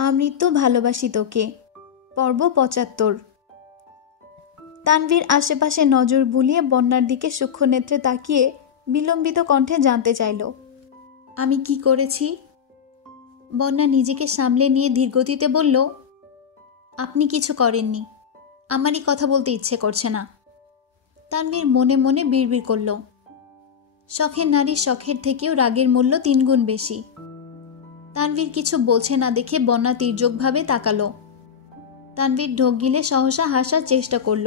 আমৃত্যু ভালোবাসি তোকে। পর্ব ৭৫। তানভীর আশেপাশে নজর বুলিয়ে বন্যার দিকে সূক্ষ্ম নেত্রে তাকিয়ে বিলম্বিত কণ্ঠে জানতে চাইল, আমি কি করেছি? বন্যা নিজেকে সামলে নিয়ে ধীরগতিতে বলল, আপনি কিছু করেননি, আমারই কথা বলতে ইচ্ছে করছে না। তানভীর মনে মনে বিড়বিড় করল, শখের নারীর শখের থেকেও রাগের মূল্য ৩ গুণ বেশি। তানভীর কিছু বলছে না দেখে বন্যা তির্যকভাবে তাকালো। তানভীর ঢোক গিলে সহসা হাসার চেষ্টা করল।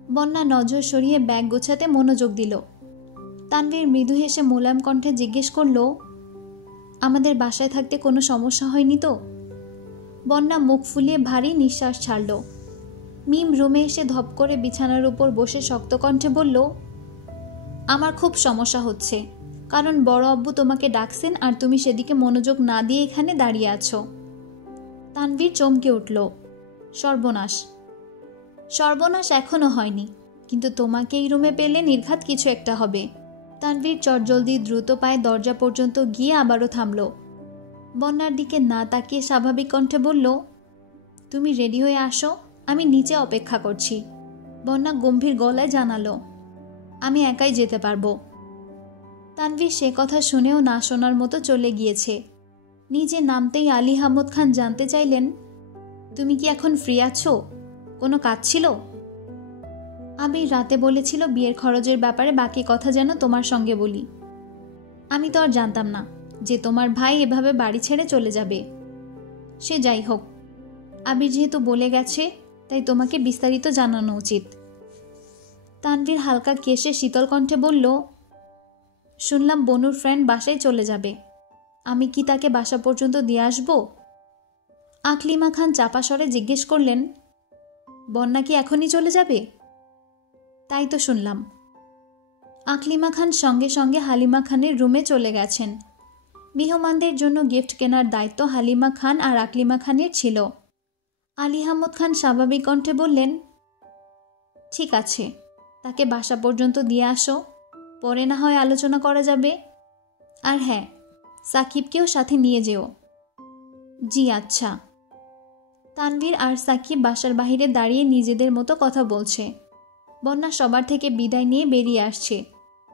বন্যা নজর সরিয়ে ব্যাগ গোছাতে মনোযোগ দিল। তানভীর মৃদু হেসে মোলায়েম কণ্ঠে জিজ্ঞেস করল, আমাদের বাসায় থাকতে কোনো সমস্যা হয়নি তো? বন্যা মুখ ফুলিয়ে ভারী নিঃশ্বাস ছাড়ল। মিম রুমে এসে ধপ করে বিছানার উপর বসে শক্ত কণ্ঠে বলল, আমার খুব সমস্যা হচ্ছে, কারণ বড় আব্বু তোমাকে ডাকছেন আর তুমি সেদিকে মনোযোগ না দিয়ে এখানে দাঁড়িয়ে আছো। তানভীর চমকে উঠল, সর্বনাশ। সর্বনাশ এখনো হয়নি, কিন্তু তোমাকে এই রুমে পেলে নির্ঘাত কিছু একটা হবে। তানভীর চটজলদি দ্রুত পায়ে দরজা পর্যন্ত গিয়ে আবারও থামল। বন্যার দিকে না তাকিয়ে স্বাভাবিক কণ্ঠে বলল, তুমি রেডি হয়ে আসো, আমি নিচে অপেক্ষা করছি। বন্যা গম্ভীর গলায় জানালো, আমি একাই যেতে পারবো। তানভীর সে কথা শুনেও না শোনার মতো চলে গিয়েছে। নিজে নামতেই আলী আহমদ খান জানতে চাইলেন, তুমি কি এখন ফ্রি আছো? কোনো কাজ ছিল? আবির রাতে বলেছিল বিয়ের খরচের ব্যাপারে বাকি কথা যেন তোমার সঙ্গে বলি। আমি তো আর জানতাম না যে তোমার ভাই এভাবে বাড়ি ছেড়ে চলে যাবে। সে যাই হোক, আবির যেহেতু বলে গেছে তাই তোমাকে বিস্তারিত জানানো উচিত। তানভীর হালকা কেশে শীতল কণ্ঠে বলল, শুনলাম বনুর ফ্রেন্ড বাসায় চলে যাবে, আমি কি তাকে বাসা পর্যন্ত দিয়ে আসবো? আকলিমা খান চাপা স্বরে জিজ্ঞেস করলেন, বন্যা কি এখনই চলে যাবে? তাই তো শুনলাম। আকলিমা খান সঙ্গে সঙ্গে হালিমা খানের রুমে চলে গেছেন। মেহমানদের জন্য গিফট কেনার দায়িত্ব হালিমা খান আর আকলিমা খানের ছিল। আলী আহমদ খান স্বাভাবিক কণ্ঠে বললেন, ঠিক আছে, তাকে বাসা পর্যন্ত দিয়ে আসো, পরে না হয় আলোচনা করা যাবে। আর হ্যাঁ, সাকিবকেও সাথে নিয়ে যেও। জি আচ্ছা। তানভীর আর সাকিব বাসার বাহিরে দাঁড়িয়ে নিজেদের মতো কথা বলছে। বন্যা সবার থেকে বিদায় নিয়ে বেরিয়ে আসছে।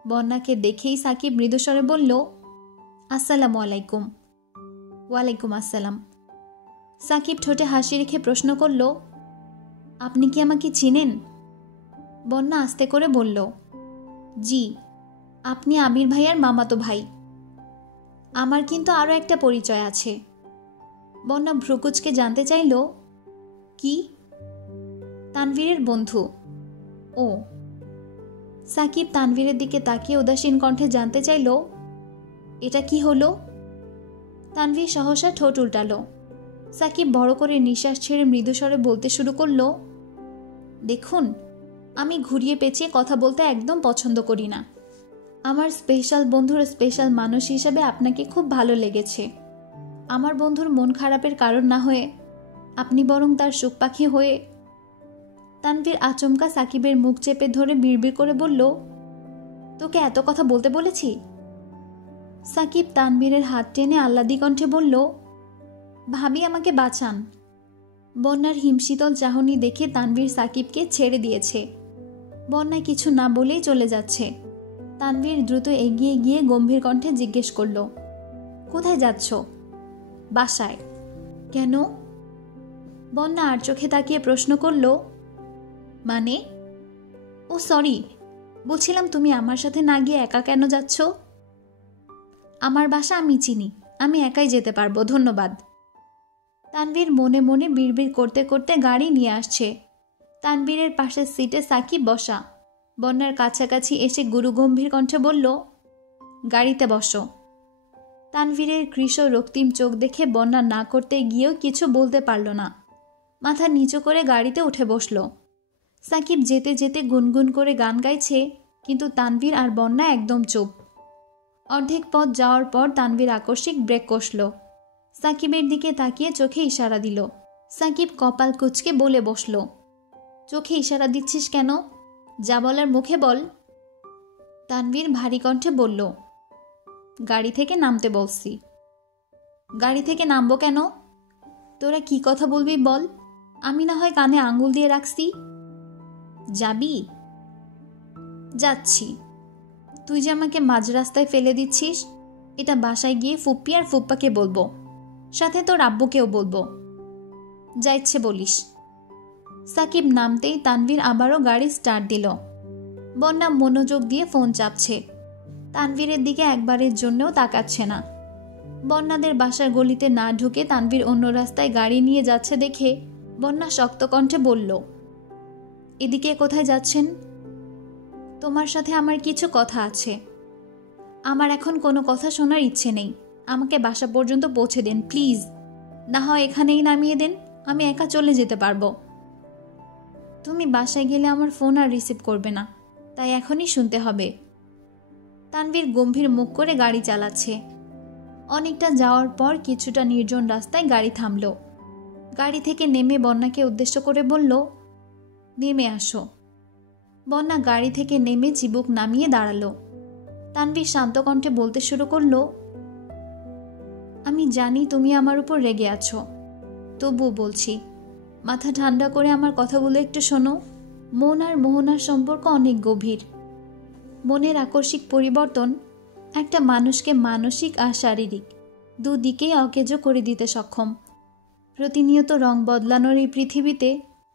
বন্যাকে দেখেই সাকিব মৃদুস্বরে বলল, আসসালামু আলাইকুম। ওয়ালাইকুম আসসালাম। সাকিব ঠোঁটে হাসি রেখে প্রশ্ন করল, আপনি কি আমাকে চিনেন? বন্যা আস্তে করে বলল, জি, আপনি আবির ভাইয়ার মামাতো ভাই। আমার কিন্তু আরও একটা পরিচয় আছে। বন্যা ভ্রুকুচকে জানতে চাইল, কি? তানভীরের বন্ধু। ও। সাকিব তানভীরের দিকে তাকিয়ে উদাসীন কণ্ঠে জানতে চাইল, এটা কি হলো? তানভীর সহসা ঠোঁট উল্টালো। সাকিব বড় করে নিঃশ্বাস ছেড়ে মৃদুস্বরে বলতে শুরু করল, দেখুন, আমি ঘুরিয়ে পেঁচিয়ে কথা বলতে একদম পছন্দ করি না। আমার স্পেশাল বন্ধুর স্পেশাল মানুষ হিসেবে আপনাকে খুব ভালো লেগেছে। আমার বন্ধুর মন খারাপের কারণ না হয়ে আপনি বরং তার সুখ পাখি হয়ে। তানভীর আচমকা সাকিবের মুখ চেপে ধরে বিড়বিড় করে বলল, তোকে এত কথা বলতে বলেছি? সাকিব তানভীরের হাত টেনে আহ্লাদি কণ্ঠে বলল, ভাবি আমাকে বাঁচান। বন্যার হিমশীতল চাহনি দেখে তানভীর সাকিবকে ছেড়ে দিয়েছে। বন্যা কিছু না বলেই চলে যাচ্ছে। তানভীর দ্রুত এগিয়ে গিয়ে গম্ভীর কণ্ঠে জিজ্ঞেস করল, কোথায় যাচ্ছ? বাসায়। কেন? বন্যা আর চোখে তাকিয়ে প্রশ্ন করল, মানে? ও সরি, বলছিলাম তুমি আমার সাথে না গিয়ে একা কেন যাচ্ছ? আমার বাসা আমি চিনি, আমি একাই যেতে পারবো, ধন্যবাদ। তানভীর মনে মনে বিড়বিড় করতে করতে গাড়ি নিয়ে আসছে। তানভীরের পাশের সিটে সাকিব বসা। বন্যার কাছাকাছি এসে গুরুগম্ভীর কণ্ঠে বলল, গাড়িতে বসো। তানভীরের কৃশ রক্তিম চোখ দেখে বন্যা না করতে গিয়েও কিছু বলতে পারল না। মাথা নিচু করে গাড়িতে উঠে বসল। সাকিব যেতে যেতে গুনগুন করে গান গাইছে, কিন্তু তানভীর আর বন্যা একদম চুপ। অর্ধেক পথ যাওয়ার পর তানভীর আকস্মিক ব্রেক কষল। সাকিবের দিকে তাকিয়ে চোখে ইশারা দিল। সাকিব কপাল কুঁচকে বলে বসল, চোখে ইশারা দিচ্ছিস কেন? যা বলার মুখে বল। তানভীর ভারী কণ্ঠে বলল, গাড়ি থেকে নামতে বলছি। গাড়ি থেকে নামবো কেন? তোরা কি কথা বলবি বল, আমি না হয় কানে আঙ্গুল দিয়ে রাখছি। যাবি? যাচ্ছি। তুই যে আমাকে মাঝ রাস্তায় ফেলে দিচ্ছিস, এটা বাসায় গিয়ে ফুপ্পি আর ফুপ্পাকে বলবো, সাথে তোর আব্বুকেও বলবো। যা ইচ্ছে বলিস। সাকিব নামতেই তানভীর আবারও গাড়ি স্টার্ট দিল। বন্যা মনোযোগ দিয়ে ফোন চাপছে, তানভীরের দিকে একবারের জন্যও তাকাচ্ছে না। বন্যাদের বাসার গলিতে না ঢুকে তানভীর অন্য রাস্তায় গাড়ি নিয়ে যাচ্ছে দেখে বন্যা শক্ত কণ্ঠে বলল, এদিকে কোথায় যাচ্ছেন? তোমার সাথে আমার কিছু কথা আছে। আমার এখন কোনো কথা শোনার ইচ্ছে নেই, আমাকে বাসা পর্যন্ত পৌঁছে দেন প্লিজ, না হয় এখানেই নামিয়ে দেন, আমি একা চলে যেতে পারবো। তুমি বাসায় গেলে আমার ফোন আর রিসিভ করবে না, তাই এখনই শুনতে হবে। তানভীর গম্ভীর মুখ করে গাড়ি চালাচ্ছে। অনেকটা যাওয়ার পর কিছুটা নির্জন রাস্তায় গাড়ি থামল। গাড়ি থেকে নেমে বন্যাকে উদ্দেশ্য করে বলল, নেমে আসো। বন্যা গাড়ি থেকে নেমে চিবুক নামিয়ে দাঁড়ালো। তানভীর শান্ত কণ্ঠে বলতে শুরু করলো, আমি জানি তুমি আমার উপর রেগে আছো, তবুও বলছি, মাথা ঠান্ডা করে আমার কথাগুলো একটু শোনো। মন আর মোহনার সম্পর্ক অনেক গভীর। মনের আকস্মিক পরিবর্তন একটা মানুষকে মানসিক আর শারীরিক দুদিকেই অকেজো করে দিতে সক্ষম। প্রতিনিয়ত রং বদলানোর এই পৃথিবীতে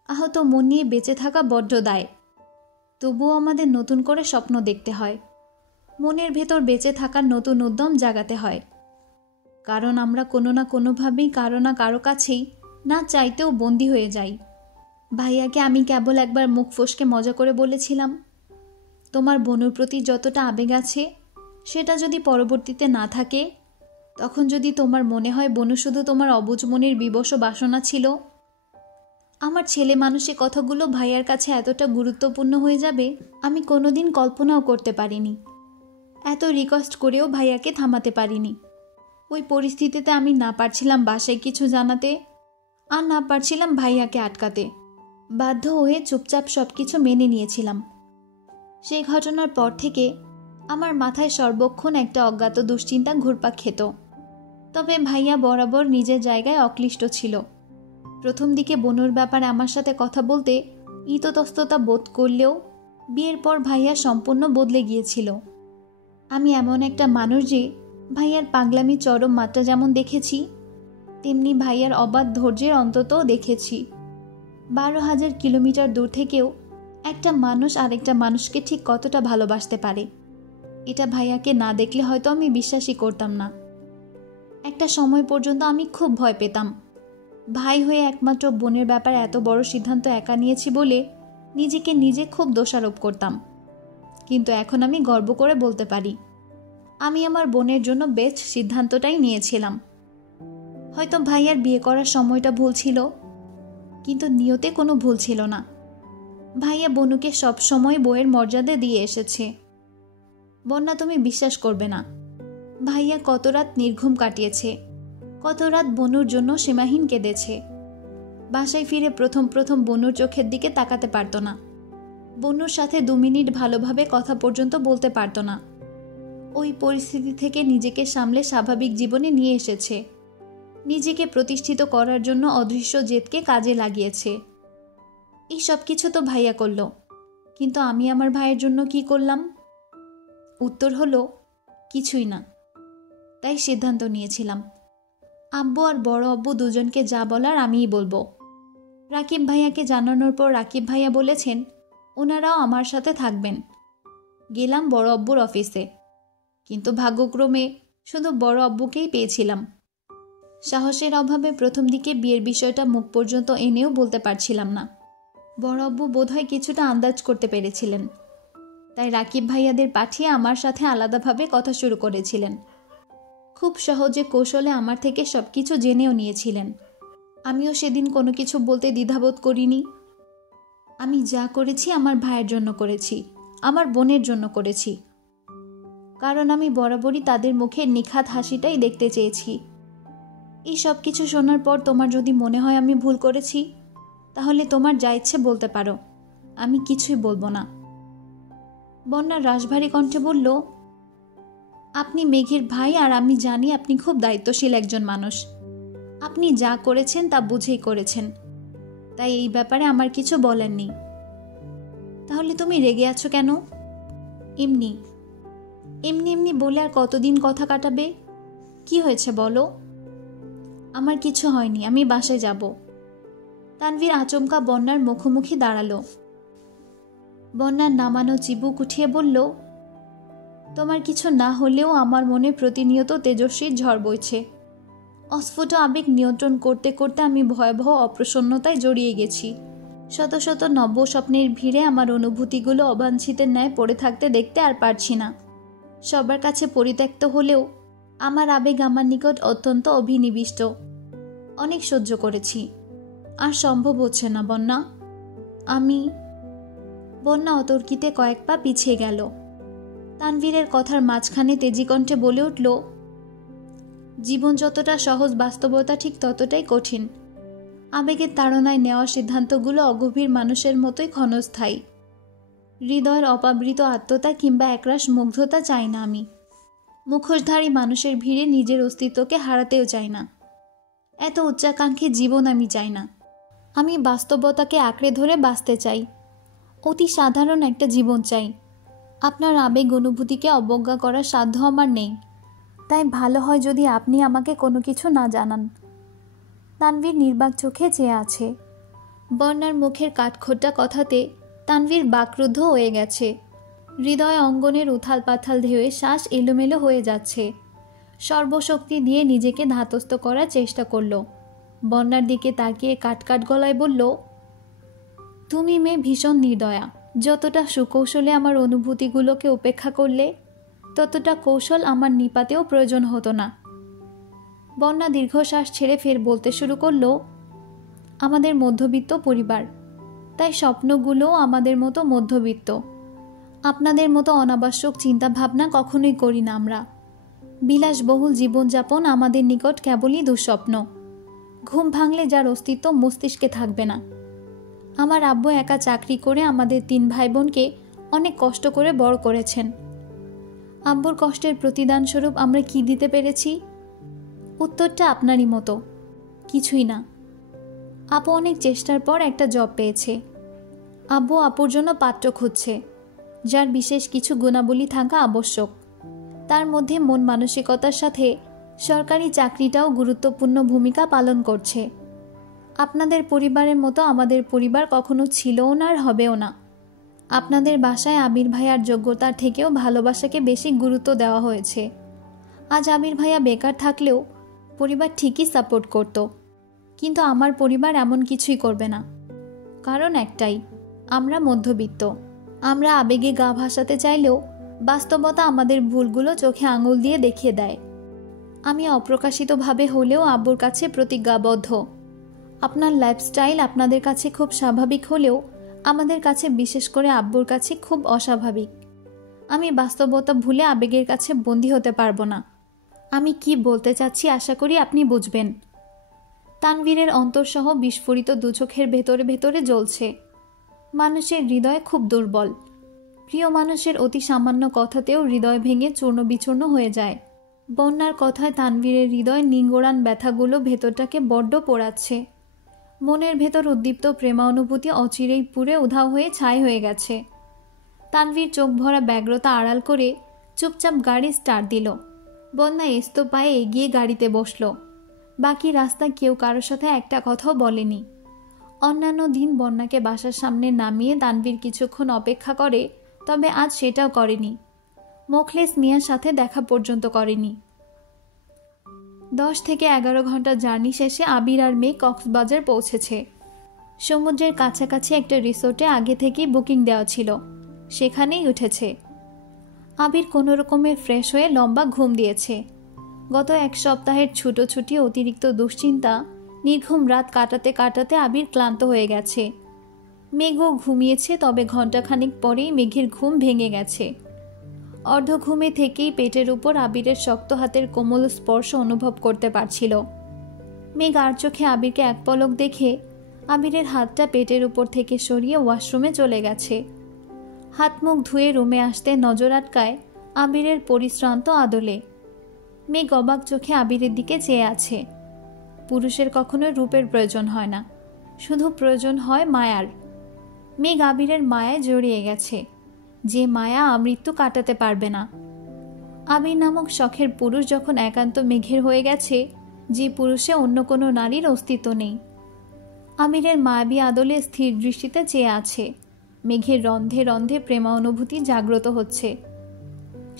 আহত মন নিয়ে বেঁচে থাকা বড্ড দায়। তবুও আমাদের নতুন করে স্বপ্ন দেখতে হয়, মনের ভেতর বেঁচে থাকার নতুন উদ্যম জাগাতে হয়। কারণ আমরা কোনো না কোনোভাবেই কারো না কারো কাছেই না চাইতেও বন্দী হয়ে যাই। ভাইয়াকে আমি কেবল একবার মুখ ফসকে মজা করে বলেছিলাম, তোমার বোনের প্রতি যতটা আবেগ আছে সেটা যদি পরবর্তীতে না থাকে, তখন যদি তোমার মনে হয় বনু শুধু তোমার অবুঝ মনের বিবশ বাসনা ছিল, আমার ছেলে মানুষের কথাগুলো ভাইয়ার কাছে এতটা গুরুত্বপূর্ণ হয়ে যাবে আমি কোনোদিন কল্পনাও করতে পারিনি। এত রিকোয়েস্ট করেও ভাইয়াকে থামাতে পারিনি। ওই পরিস্থিতিতে আমি না পারছিলাম বাসায় কিছু জানাতে, আর না পারছিলাম ভাইয়াকে আটকাতে। বাধ্য হয়ে চুপচাপ সব কিছু মেনে নিয়েছিলাম। সেই ঘটনার পর থেকে আমার মাথায় সর্বক্ষণ একটা অজ্ঞাত দুশ্চিন্তা ঘুরপাক খেত। তবে ভাইয়া বরাবর নিজের জায়গায় অক্লিষ্ট ছিল। প্রথম দিকে বনুর ব্যাপারে আমার সাথে কথা বলতে ইতস্ততা বোধ করলেও বিয়ের পর ভাইয়া সম্পূর্ণ বদলে গিয়েছিল। আমি এমন একটা মানুষ যে ভাইয়ার পাগলামি চরম মাত্রা যেমন দেখেছি, তেমনি ভাইয়ার অবাধ ধৈর্যের অন্ততও দেখেছি। 12,000 কিলোমিটার দূর থেকেও একটা মানুষ আরেকটা মানুষকে ঠিক কতটা ভালোবাসতে পারে, এটা ভাইয়াকে না দেখলে হয়তো আমি বিশ্বাসই করতাম না। একটা সময় পর্যন্ত আমি খুব ভয় পেতাম। ভাই হয়ে একমাত্র বোনের ব্যাপারে এত বড় সিদ্ধান্ত একা নিয়েছি বলে নিজেকে নিজে খুব দোষারোপ করতাম। কিন্তু এখন আমি গর্ব করে বলতে পারি, আমি আমার বোনের জন্য বেস্ট সিদ্ধান্তটাই নিয়েছিলাম। হয়তো ভাইয়ার বিয়ে করার সময়টা ভুল ছিল, কিন্তু নিয়তে কোনো ভুল ছিল না। ভাইয়া বনুকে সব সময় বউয়ের মর্যাদা দিয়ে এসেছে। বন্যা, তুমি বিশ্বাস করবে না, ভাইয়া কত রাত নির্ঘুম কাটিয়েছে, কত রাত বনুর জন্য সীমাহীন কেঁদেছে। বাসায় ফিরে প্রথম প্রথম বনুর চোখের দিকে তাকাতে পারত না। বনুর সাথে 2 মিনিট ভালোভাবে কথা পর্যন্ত বলতে পারত না। ওই পরিস্থিতি থেকে নিজেকে সামলে স্বাভাবিক জীবনে নিয়ে এসেছে। নিজেকে প্রতিষ্ঠিত করার জন্য অদৃশ্য জেদকে কাজে লাগিয়েছে। এই সব কিছু তো ভাইয়া করল, কিন্তু আমি আমার ভাইয়ের জন্য কি করলাম? উত্তর হলো কিছুই না। তাই সিদ্ধান্ত নিয়েছিলাম, আব্বু আর বড় আব্বু দুজনকে যা বলার আমিই বলবো। রাকিব ভাইয়াকে জানানোর পর রাকিব ভাইয়া বলেছেন ওনারাও আমার সাথে থাকবেন। গেলাম বড় আব্বুর অফিসে, কিন্তু ভাগ্যক্রমে শুধু বড় আব্বুকেই পেয়েছিলাম। সাহসের অভাবে প্রথম দিকে বিয়ের বিষয়টা মুখ পর্যন্ত এনেও বলতে পারছিলাম না। বড় আব্বু বোধহয় কিছুটা আন্দাজ করতে পেরেছিলেন, তাই রাকিব ভাইয়াদের পাঠিয়ে আমার সাথে আলাদাভাবে কথা শুরু করেছিলেন। খুব সহজে কৌশলে আমার থেকে সব কিছু জেনেও নিয়েছিলেন। আমিও সেদিন কোনো কিছু বলতে দ্বিধাবোধ করিনি। আমি যা করেছি আমার ভাইয়ের জন্য করেছি, আমার বোনের জন্য করেছি, কারণ আমি বরাবরই তাদের মুখে নিখাত হাসিটাই দেখতে চেয়েছি। এই সব কিছু শোনার পর তোমার যদি মনে হয় আমি ভুল করেছি, তাহলে তোমার যা ইচ্ছে বলতে পারো, আমি কিছুই বলবো না। বন্যা রাশভারী কণ্ঠে বলল, আপনি মেঘের ভাই আর আমি জানি আপনি খুব দায়িত্বশীল একজন মানুষ। আপনি যা করেছেন তা বুঝেই করেছেন, তাই এই ব্যাপারে আমার কিছু বলার নেই। তাহলে তুমি রেগে আছো কেন? এমনি এমনি এমনি বলে আর কতদিন কথা কাটাবে? কি হয়েছে বলো? আমার কিছু হয়নি, আমি বাসায় যাব। তানভীর আচমকা বন্যার মুখোমুখি দাঁড়ালো। বন্যার নামানো চিবুক উঠিয়ে বলল, তোমার কিছু না হলেও আমার মনে প্রতিনিয়ত তেজস্বীর ঝড় বইছে। অস্ফুট আবেগ নিয়ন্ত্রণ করতে করতে আমি ভয়াবহ অপ্রসন্নতায় জড়িয়ে গেছি। শত শত নব্য স্বপ্নের ভিড়ে আমার অনুভূতিগুলো অবাঞ্ছিতের ন্যায় পড়ে থাকতে দেখতে আর পারছি না। সবার কাছে পরিত্যক্ত হলেও আমার আবেগ আমার নিকট অত্যন্ত অভিনিবিষ্ট। অনেক সহ্য করেছি, আর সম্ভব হচ্ছে না বন্যা। বন্যা অতর্কিতে কয়েক পা পিছিয়ে গেল। তানভীরের কথার মাঝখানে তেজি কণ্ঠে বলে উঠল, জীবন যতটা সহজ, বাস্তবতা ঠিক ততটাই কঠিন। আবেগের তাড়নায় নেওয়া সিদ্ধান্তগুলো অগভীর মানুষের মতোই ক্ষণস্থায়ী। হৃদয়ের অপাবৃত আত্মতা কিংবা একরাশ মুগ্ধতা চাই না আমি। মুখোশধারী মানুষের ভিড়ে নিজের অস্তিত্বকে হারাতেও চাই না। এত উচ্চাকাঙ্ক্ষী জীবন আমি চাই না। আমি বাস্তবতাকে আঁকড়ে ধরে বাঁচতে চাই। অতি সাধারণ একটা জীবন চাই। আপনার আবেগ অনুভূতিকে অবজ্ঞা করার সাধ্য আমার নেই। তাই ভালো হয় যদি আপনি আমাকে কোনো কিছু না জানান। তানভীর নির্বাক চোখে চেয়ে আছে। বন্যার মুখের কাঠখোট্টা কথাতে তানভীর বাকরুদ্ধ হয়ে গেছে। হৃদয় অঙ্গনের উথাল পাথাল ঢেউয়ে শ্বাস এলোমেলো হয়ে যাচ্ছে। সর্বশক্তি দিয়ে নিজেকে ধাতস্থ করার চেষ্টা করল। বন্যার দিকে তাকিয়ে কাটকাট গলায় বলল, তুমি মেয়ে ভীষণ নির্দয়া। যতটা সুকৌশলে আমার অনুভূতিগুলোকে উপেক্ষা করলে, ততটা কৌশল আমার নিপাতেও প্রয়োজন হতো না। বন্যা দীর্ঘশ্বাস ছেড়ে ফের বলতে শুরু করল, আমাদের মধ্যবিত্ত পরিবার, তাই স্বপ্নগুলোও আমাদের মতো মধ্যবিত্ত। আপনাদের মতো অনাবশ্যক চিন্তা ভাবনা কখনোই করি না আমরা। বিলাসবহুল জীবনযাপন আমাদের নিকট কেবলই দুঃস্বপ্ন। ঘুম ভাঙলে যার অস্তিত্ব মস্তিষ্কে থাকবে না। আমার আব্বু একা চাকরি করে আমাদের 3 ভাই বোনকে অনেক কষ্ট করে বড় করেছেন। আব্বুর কষ্টের প্রতিদান স্বরূপ আমরা কি দিতে পেরেছি? উত্তরটা আপনারই মতো, কিছুই না। আপু অনেক চেষ্টার পর একটা জব পেয়েছে। আব্বু আপুর জন্য পাত্র খুঁজছে, যার বিশেষ কিছু গুণাবলী থাকা আবশ্যক। তার মধ্যে মন মানসিকতার সাথে সরকারি চাকরিটাও গুরুত্বপূর্ণ ভূমিকা পালন করছে। আপনাদের পরিবারের মতো আমাদের পরিবার কখনো ছিলও না আর হবেও না। আপনাদের বাসায় আবির ভাইয়ার যোগ্যতার থেকেও ভালোবাসাকে বেশি গুরুত্ব দেওয়া হয়েছে। আজ আবির ভাইয়া বেকার থাকলেও পরিবার ঠিকই সাপোর্ট করত, কিন্তু আমার পরিবার এমন কিছুই করবে না। কারণ একটাই, আমরা মধ্যবিত্ত। আমরা আবেগে গা ভাসাতে চাইলেও বাস্তবতা আমাদের ভুলগুলো চোখে আঙুল দিয়ে দেখিয়ে দেয়। আমি অপ্রকাশিতভাবে হলেও আব্বুর কাছে প্রতিজ্ঞাবদ্ধ। আপনার লাইফস্টাইল আপনাদের কাছে খুব স্বাভাবিক হলেও আমাদের কাছে, বিশেষ করে আব্বুর কাছে, খুব অস্বাভাবিক। আমি বাস্তবতা ভুলে আবেগের কাছে বন্দী হতে পারবো না। আমি কি বলতে চাচ্ছি আশা করি আপনি বুঝবেন। তানভীরের অন্তরসহ বিস্ফোরিত দুচোখের ভেতরে ভেতরে জ্বলছে। মানুষের হৃদয় খুব দুর্বল। প্রিয় মানুষের অতি সামান্য কথাতেও হৃদয় ভেঙে চূর্ণ বিচূর্ণ হয়ে যায়। বন্যার কথায় তানভীরের হৃদয় নিঙ্গড়ান ব্যথাগুলো ভেতরটাকে বড্ড পোড়াচ্ছে। মনের ভেতর উদ্দীপ্ত প্রেমানুভূতি অচিরেই পুড়ে উধাও হয়ে ছাই হয়ে গেছে। তানভীর চোখ ভরা ব্যগ্রতা আড়াল করে চুপচাপ গাড়ি স্টার্ট দিল। বন্যা এস্ত পায়ে এগিয়ে গাড়িতে বসল। বাকি রাস্তা কেউ কারোর সাথে একটা কথাও বলেনি। অন্যান্য দিন বন্যাকে বাসার সামনে নামিয়ে তানভীর কিছুক্ষণ অপেক্ষা করে, তবে আজ সেটাও করেনি। মোখলেস মিয়ার সাথে দেখা পর্যন্ত করেনি। 10 থেকে 11 ঘন্টা জার্নি শেষে আবির আর মেয়ে কক্সবাজার পৌঁছেছে। সমুদ্রের কাছাকাছি একটা রিসোর্টে আগে থেকেই বুকিং দেওয়া ছিল, সেখানেই উঠেছে। আবির কোনো রকমে ফ্রেশ হয়ে লম্বা ঘুম দিয়েছে। গত 1 সপ্তাহের ছুটোছুটি, অতিরিক্ত দুশ্চিন্তা, নির্ঘুম রাত কাটাতে কাটাতে আবির ক্লান্ত হয়ে গেছে। মেঘও ঘুমিয়েছে, তবে ঘণ্টাখানিক পরেই মেঘের ঘুম ভেঙে গেছে। অর্ধ ঘুমে থেকেই পেটের উপর আবিরের শক্ত হাতের কোমল স্পর্শ অনুভব করতে পারছিল। মেঘ আর চোখে আবিরকে এক পলক দেখে আবিরের হাতটা পেটের উপর থেকে সরিয়ে ওয়াশরুমে চলে গেছে। হাত মুখ ধুয়ে রুমে আসতে নজর আটকায় আবিরের পরিশ্রান্ত আদলে। মেঘ অবাক চোখে আবিরের দিকে চেয়ে আছে। পুরুষের কখনোই রূপের প্রয়োজন হয় না, শুধু প্রয়োজন হয় মায়ার। মেঘ আবিরের মায়ায় জড়িয়ে গেছে, যে মায়া আমৃত্যু কাটাতে পারবে না। আবির নামক শখের পুরুষ যখন একান্ত মেঘের হয়ে গেছে, যে পুরুষে অন্য কোনো নারীর অস্তিত্ব নেই। আবিরের মায়াবী আদলে স্থির দৃষ্টিতে চেয়ে আছে। মেঘের রন্ধে রন্ধে প্রেমানুভূতি জাগ্রত হচ্ছে।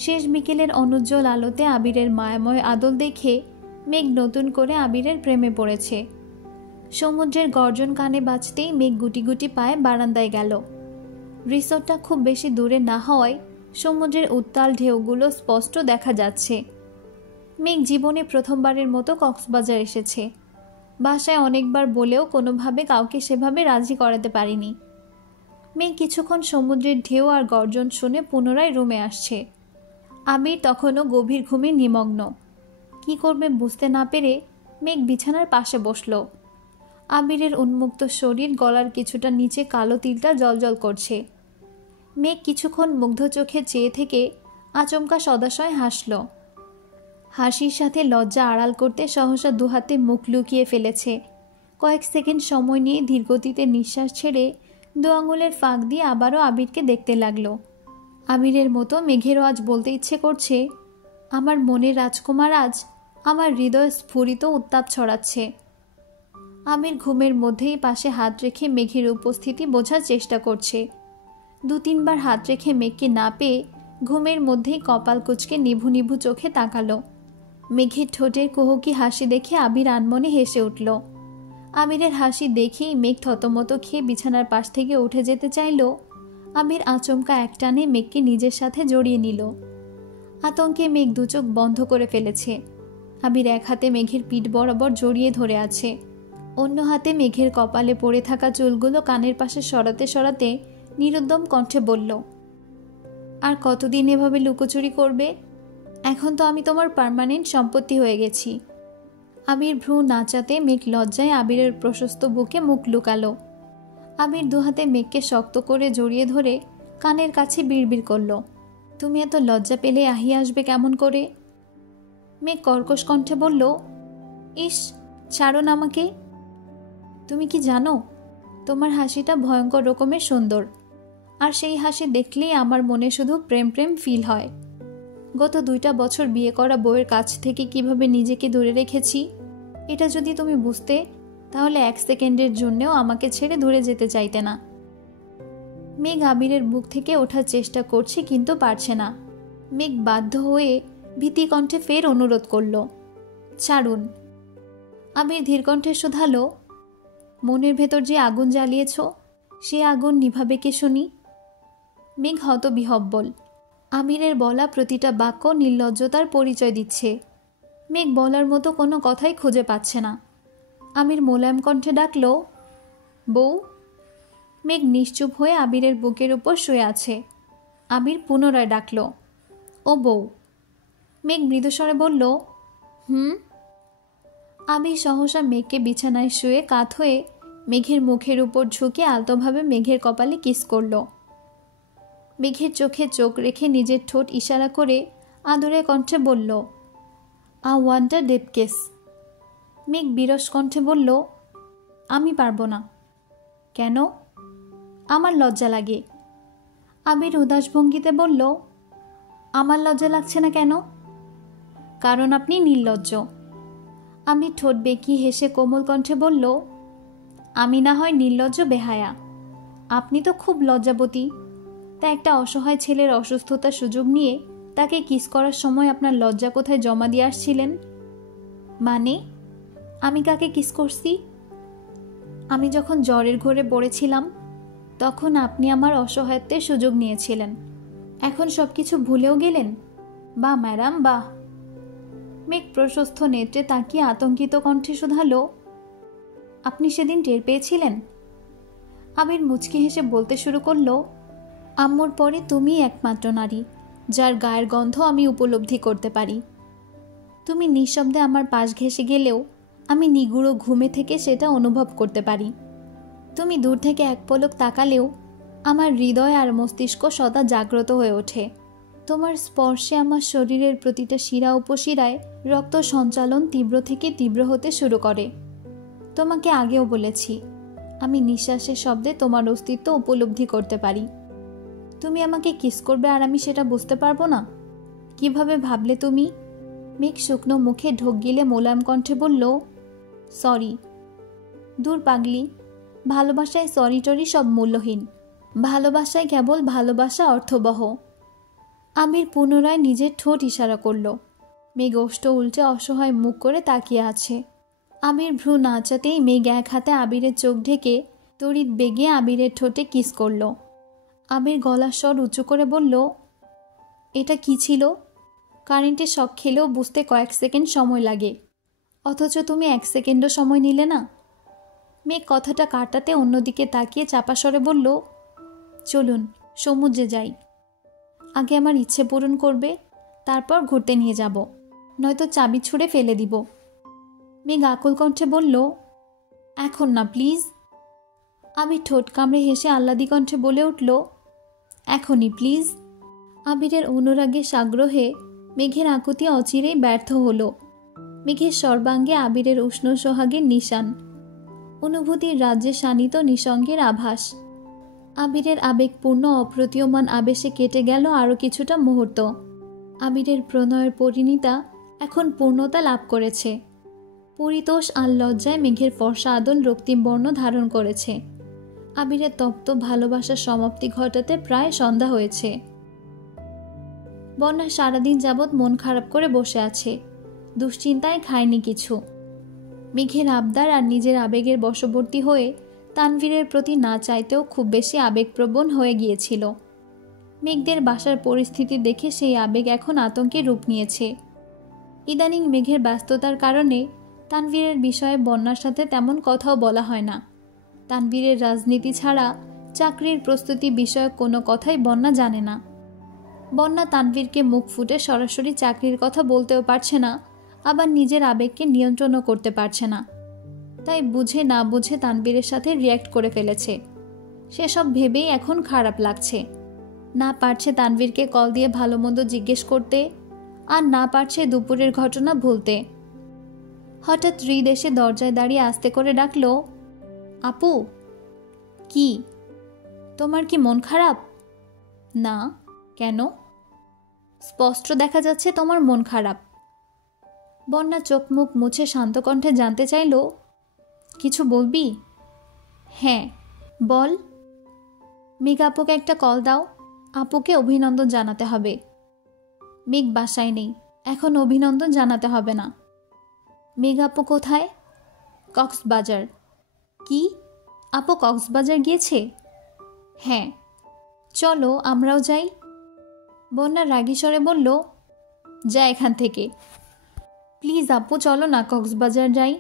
শেষ বিকেলের অনুজ্জ্বল আলোতে আবিরের মায়াময় আদল দেখে মেঘ নতুন করে আবিরের প্রেমে পড়েছে। সমুদ্রের গর্জন কানে বাজতেই মেঘ গুটি গুটি পায়ে বারান্দায় গেল। রিসোর্টটা খুব বেশি দূরে না হওয়ায় সমুদ্রের উত্তাল ঢেউগুলো স্পষ্ট দেখা যাচ্ছে। মেঘ জীবনে প্রথমবারের মতো কক্সবাজার এসেছে। বাসায় অনেকবার বলেও কোনোভাবে কাউকে সেভাবে রাজি করাতে পারিনি। মেঘ কিছুক্ষণ সমুদ্রের ঢেউ আর গর্জন শুনে পুনরায় রুমে আসছে। আবির তখনও গভীর ঘুমে নিমগ্ন। কি করবে বুঝতে না পেরে মেঘ বিছানার পাশে বসল। আবিরের উন্মুক্ত শরীর গলার কিছুটা নিচে কালো তিলটা জ্বলজ্বল করছে। মেঘ কিছুক্ষণ মুগ্ধ চোখে চেয়ে থেকে আচমকা সদাশয় হাসল। হাসির সাথে লজ্জা আড়াল করতে সহসা দুহাতে মুখ লুকিয়ে ফেলেছে। কয়েক সেকেন্ড সময় নিয়ে ধীরগতিতে নিঃশ্বাস ছেড়ে দু আঙুলের ফাঁক দিয়ে আবারও আবিরকে দেখতে লাগলো। আবিরের মতো মেঘেরও আজ বলতে ইচ্ছে করছে, আমার মনের রাজকুমার আজ আমার হৃদয় স্ফুরিত উত্তাপ ছড়াচ্ছে। আবির ঘুমের মধ্যেই পাশে হাত রেখে মেঘের উপস্থিতি বোঝার চেষ্টা করছে। 2-3 বার হাত রেখে মেঘকে না পেয়ে ঘুমের মধ্যেই কপাল কুঁচকে নিভু নিভু চোখে তাকালো। মেঘের ঠোঁটের কুহুকি হাসি দেখে আবির আনমনে হেসে উঠল। আবিরের হাসি দেখেই মেঘ থতমত খেয়ে বিছানার পাশ থেকে উঠে যেতে চাইল। আবির আচমকা একটানে মেঘকে নিজের সাথে জড়িয়ে নিল। আতঙ্কে মেঘ দুচোখ বন্ধ করে ফেলেছে। আবির এক হাতে মেঘের পিঠ বরাবর জড়িয়ে ধরে আছে, অন্য হাতে মেঘের কপালে পড়ে থাকা চুলগুলো কানের পাশে সরাতে সরাতে নিরুদ্যম কণ্ঠে বলল, আর কতদিন এভাবে লুকোচুরি করবে? এখন তো আমি তোমার পার্মানেন্ট সম্পত্তি হয়ে গেছি। আবির ভ্রু নাচাতে মেঘ লজ্জায় আবিরের প্রশস্ত বুকে মুখ লুকালো। আবির দুহাতে মেঘকে শক্ত করে জড়িয়ে ধরে কানের কাছে বিড়বিড় করল, তুমি এত লজ্জা পেলে আহিয়া আসবে কেমন করে? মেঘ কর্কশ কণ্ঠে বলল, ইস, ছাড়ুন আমাকে। তুমি কি জানো, তোমার হাসিটা ভয়ঙ্কর রকমের সুন্দর, আর সেই হাসি দেখলেই আমার মনে শুধু প্রেম প্রেম ফিল হয়। গত 2টা বছর বিয়ে করা বউয়ের কাছ থেকে কিভাবে নিজেকে দূরে রেখেছি, এটা যদি তুমি বুঝতে, তাহলে 1 সেকেন্ডের জন্যেও আমাকে ছেড়ে দূরে যেতে চাইতে না। মেঘ আবিরের বুক থেকে ওঠার চেষ্টা করছে, কিন্তু পারছে না। মেঘ বাধ্য হয়ে ভীতি কণ্ঠে ফের অনুরোধ করল, ছাড়ুন। আবির ধীর কণ্ঠে শোধালো, মনের ভেতর যে আগুন জ্বালিয়েছ, সে আগুন নিভাবে কে শুনি? মেঘ হতবিহ্বল। আবিরের বলা প্রতিটা বাক্য নির্লজ্জতার পরিচয় দিচ্ছে। মেঘ বলার মতো কোনো কথাই খুঁজে পাচ্ছে না। আবির মোলায়েম কণ্ঠে ডাকল, বউ। মেঘ নিশ্চুপ হয়ে আবিরের বুকের উপর শুয়ে আছে। আবির পুনরায় ডাকল, ও বউ। মেঘ মৃদুস্বরে বলল, হুম। আবির সহসা মেঘকে বিছানায় শুয়ে কাত হয়ে মেঘের মুখের উপর ঝুঁকে আলতোভাবে মেঘের কপালে কিস করল। মেঘের চোখে চোখ রেখে নিজের ঠোঁট ইশারা করে আদুরে কণ্ঠে বলল, I want a deep kiss. মেঘ বিরস কণ্ঠে বলল, আমি পারবো না। কেন? আমার লজ্জা লাগে। আবির উদাস ভঙ্গিতে বলল, আমার লজ্জা লাগছে না কেন? কারণ আপনি নির্লজ্জ। আমি ঠোঁট বেঁকিয়ে হেসে কোমল কণ্ঠে বলল, আমি না হয় নির্লজ্জ বেহায়া, আপনি তো খুব লজ্জাবতী। তা একটা অসহায় ছেলের অসুস্থতার সুযোগ নিয়ে তাকে কিস করার সময় আপনার লজ্জা কোথায় জমা দিয়ে আসছিলেন? মানে, আমি কাকে কিস করছি? আমি যখন জ্বরের ঘোরে পড়েছিলাম, তখন আপনি আমার অসহায়ত্বের সুযোগ নিয়েছিলেন। এখন সব কিছু ভুলেও গেলেন? বাহ ম্যাডাম, বাহ। মেঘ প্রশস্ত নেত্রে তাকিয়ে আতঙ্কিত কণ্ঠে শোধালো, আপনি সেদিন টের পেয়েছিলেন? আবির মুচকি হেসে বলতে শুরু করলো, আম্মুর পরে তুমিই একমাত্র নারী যার গায়ের গন্ধ আমি উপলব্ধি করতে পারি। তুমি নিঃশব্দে আমার পাশ ঘেঁষে গেলেও আমি নিগুড়ো ঘুমে থেকে সেটা অনুভব করতে পারি। তুমি দূর থেকে এক পলক তাকালেও আমার হৃদয় আর মস্তিষ্ক সদা জাগ্রত হয়ে ওঠে। তোমার স্পর্শে আমার শরীরের প্রতিটা শিরা উপশিরায় রক্ত সঞ্চালন তীব্র থেকে তীব্র হতে শুরু করে। তোমাকে আগেও বলেছি, আমি নিঃশ্বাসের শব্দে তোমার অস্তিত্ব উপলব্ধি করতে পারি। তুমি আমাকে কিস করবে আর আমি সেটা বুঝতে পারবো না? কিভাবে ভাবলে তুমি? মেঘ শুকনো মুখে ঢোক গিলে মোলায়েম কণ্ঠে বলল, সরি। দূর পাগলি, ভালোবাসায় সরি টরি সব মূল্যহীন। ভালোবাসায় কেবল ভালোবাসা অর্থবহ। আবির পুনরায় নিজের ঠোঁট ইশারা করল। মেঘ ওষ্ঠ উল্টে অসহায় মুখ করে তাকিয়ে আছে। আবির ভ্রু নাচাতেই মেঘ এক হাতে আবিরের চোখ ঢেকে তড়িৎ বেগে আবিরের ঠোঁটে কিস করল। আবির গলার স্বর উঁচু করে বলল, এটা কি ছিল? কারেন্টের শক খেলেও বুঝতে কয়েক সেকেন্ড সময় লাগে, অথচ তুমি 1 সেকেন্ডও সময় নিলে না। মেঘ কথাটা কাটাতে অন্যদিকে তাকিয়ে চাপা স্বরে বলল, চলুন সমুদ্রে যাই। আগে আমার ইচ্ছে পূরণ করবে, তারপর ঘুরতে নিয়ে যাব, নয়তো চাবি ছুঁড়ে ফেলে দিব। মেঘ আকুল কণ্ঠে বলল, এখন না প্লিজ। আবির ঠোঁট কামড়ে হেসে আহ্লাদি কণ্ঠে বলে উঠল, এখনই প্লিজ। আবিরের অনুরাগে সাগ্রহে মেঘের আকুতি অচিরেই ব্যর্থ হল। মেঘের সর্বাঙ্গে আবিরের উষ্ণ সোহাগের নিশান, অনুভূতির রাজ্যে শানিত নিসঙ্গের আভাস। আবিরের আবেগপূর্ণ অপ্রতীয়মান আবেশে কেটে গেল আরও কিছুটা মুহূর্ত। আবিরের প্রণয়ের পরিণীতা এখন পূর্ণতা লাভ করেছে। পরিতোষ আর লজ্জায় মেঘের ফর্সা আদল রক্তিম বর্ণ ধারণ করেছে। আবিরের তপ্ত ভালোবাসার সমাপ্তি ঘটাতে প্রায় সন্ধ্যা হয়েছে। বন্যা সারাদিন যাবৎ মন খারাপ করে বসে আছে, দুশ্চিন্তায় খায়নি কিছু। মেঘের আবদার আর নিজের আবেগের বশবর্তী হয়ে তানভীরের প্রতি না চাইতেও খুব বেশি আবেগপ্রবণ হয়ে গিয়েছিল। মেঘদের বাসার পরিস্থিতি দেখে সেই আবেগ এখন আতঙ্কে রূপ নিয়েছে। ইদানিং মেঘের ব্যস্ততার কারণে তানভীরের বিষয়ে বন্যার সাথে তেমন কথাও বলা হয় না। তানভীরের রাজনীতি ছাড়া চাকরির প্রস্তুতি বিষয়ক কোনো কথাই বন্যা জানে না। বন্যা তানভীরকে মুখ ফুটে সরাসরি চাকরির কথা বলতেও পারছে না, আবার নিজের আবেগকে নিয়ন্ত্রণও করতে পারছে না। তাই বুঝে না বুঝে তানভীরের সাথে রিয়্যাক্ট করে ফেলেছে। সেসব ভেবেই এখন খারাপ লাগছে। না পারছে তানভীরকে কল দিয়ে ভালো মন্দ জিজ্ঞেস করতে, আর না পারছে দুপুরের ঘটনা ভুলতে। হঠাৎ হৃদ এসে দরজায় দাঁড়িয়ে আস্তে করে ডাকল, আপু। কি? তোমার কি মন খারাপ? না, কেন? স্পষ্ট দেখা যাচ্ছে তোমার মন খারাপ। বন্যা চোখ মুখ মুছে শান্ত কণ্ঠে জানতে চাইল, কিছু বলবি? হ্যাঁ, বল। মেঘ আপুকে একটা কল দাও, আপুকে অভিনন্দন জানাতে হবে। মেঘ বাসায় নেই, এখন অভিনন্দন জানাতে হবে না। মেঘ আপু কোথায়? কক্সবাজার। কি? আপু কক্সবাজার গিয়েছে? হ্যাঁ। চলো আমরাও যাই। বন্যা রাগী স্বরে বলল, যা এখান থেকে। প্লিজ আপু চলো না, কক্সবাজার যাই,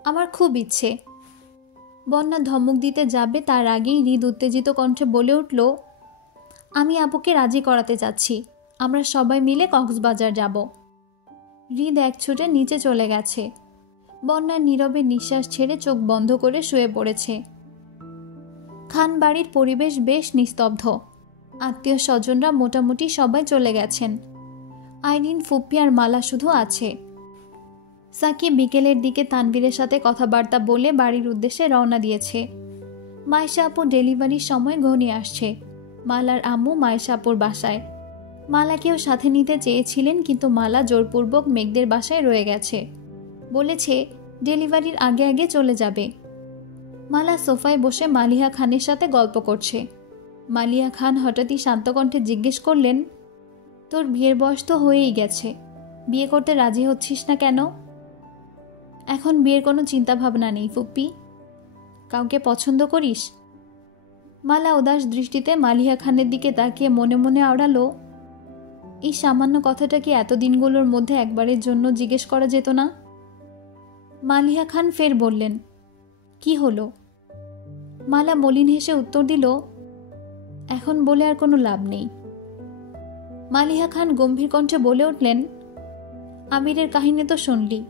আমার খুব ইচ্ছে। বন্যা ধমক দিতে যাবে তার আগেই হৃদ উত্তেজিত কণ্ঠে বলে উঠল, আমি আপুকে রাজি করাতে চাচ্ছি, আমরা সবাই মিলে কক্সবাজার যাব। হৃদ এক ছুটে নিচে চলে গেছে। বন্যা নীরবে নিঃশ্বাস ছেড়ে চোখ বন্ধ করে শুয়ে পড়েছে। খান বাড়ির পরিবেশ বেশ নিস্তব্ধ। আত্মীয় স্বজনরা মোটামুটি সবাই চলে গেছেন। আইরিন, ফুপ্পি আর মালা শুধু আছে। সাকিব বিকেলের দিকে তানভীরের সাথে কথাবার্তা বলে বাড়ির উদ্দেশ্যে রওনা দিয়েছে। মায়েশা আপু ডেলিভারির সময় ঘনিয়ে আসছে। মালার আম্মু মায়েশা আপুর বাসায়। মালাকেও সাথে নিতে চেয়েছিলেন, কিন্তু মালা জোরপূর্বক মেঘদের বাসায় রয়ে গেছে। বলেছে ডেলিভারির আগে আগে চলে যাবে। মালা সোফায় বসে মালিহা খানের সাথে গল্প করছে। মালিহা খান হঠাৎই শান্ত কণ্ঠে জিজ্ঞেস করলেন, তোর বিয়ের বয়স তো হয়েই গেছে, বিয়ে করতে রাজি হচ্ছিস না কেন? এখন বিয়ের কোনো চিন্তা ভাবনা নেই ফুপ্পি। কাউকে পছন্দ করিস? মালা উদাস দৃষ্টিতে মালিহা খানের দিকে তাকিয়ে মনে মনে আওড়ালো, এই সামান্য কথাটা কি এত দিনগুলোর মধ্যে একবারের জন্য জিজ্ঞেস করা যেত না? মালিহা খান ফের বললেন, কি হলো? মালা মলিন হেসে উত্তর দিল, এখন বলে আর কোনো লাভ নেই। মালিহা খান গম্ভীর কণ্ঠে বলে উঠলেন, আবিরের কাহিনী তো শুনলি,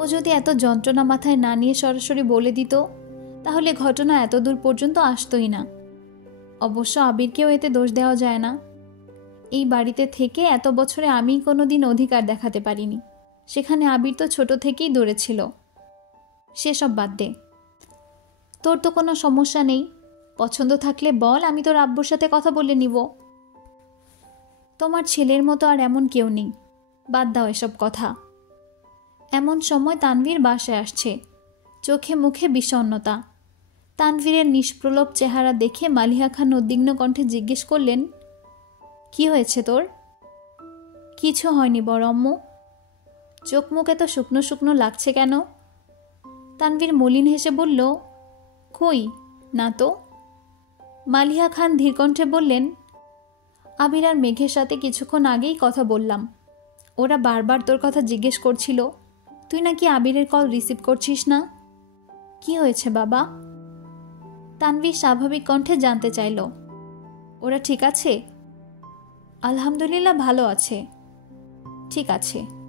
ও যদি এত যন্ত্রণা মাথায় না নিয়ে সরাসরি বলে দিত, তাহলে ঘটনা এত দূর পর্যন্ত আসতই না। অবশ্য আবিরকেও এতে দোষ দেওয়া যায় না। এই বাড়িতে থেকে এত বছরে আমি কোনোদিন অধিকার দেখাতে পারিনি, সেখানে আবির তো ছোট থেকেই দৌড়েছিল। সেসব বাদ দে। তোর তো কোনো সমস্যা নেই, পছন্দ থাকলে বল, আমি তোর আব্বুর সাথে কথা বলে নিব। তোমার ছেলের মতো আর এমন কেউ নেই, বাদ দাও এসব কথা। এমন সময় তানভীর বাসায় আসছে, চোখে মুখে বিষণ্ণতা। তানভীরের নিষ্প্রলোভ চেহারা দেখে মালিহা খান উদ্বিগ্ন কণ্ঠে জিজ্ঞেস করলেন, কি হয়েছে তোর? কিছু হয়নি বড় আম্মু। চোখ মুখে তো শুকনো শুকনো লাগছে কেন? তানভীর মলিন হেসে বলল, কই না তো। মালিহা খান ধীরকণ্ঠে বললেন, আবির আর মেঘের সাথে কিছুক্ষণ আগেই কথা বললাম, ওরা বারবার তোর কথা জিজ্ঞেস করছিল, তুই নাকি আবিরের কল রিসিভ করছিস না। কি হয়েছে বাবা? তানভীর স্বাভাবিক কণ্ঠে জানতে চাইল। ওরা ঠিক আছে? আলহামদুলিল্লাহ ভালো আছে। ঠিক আছে।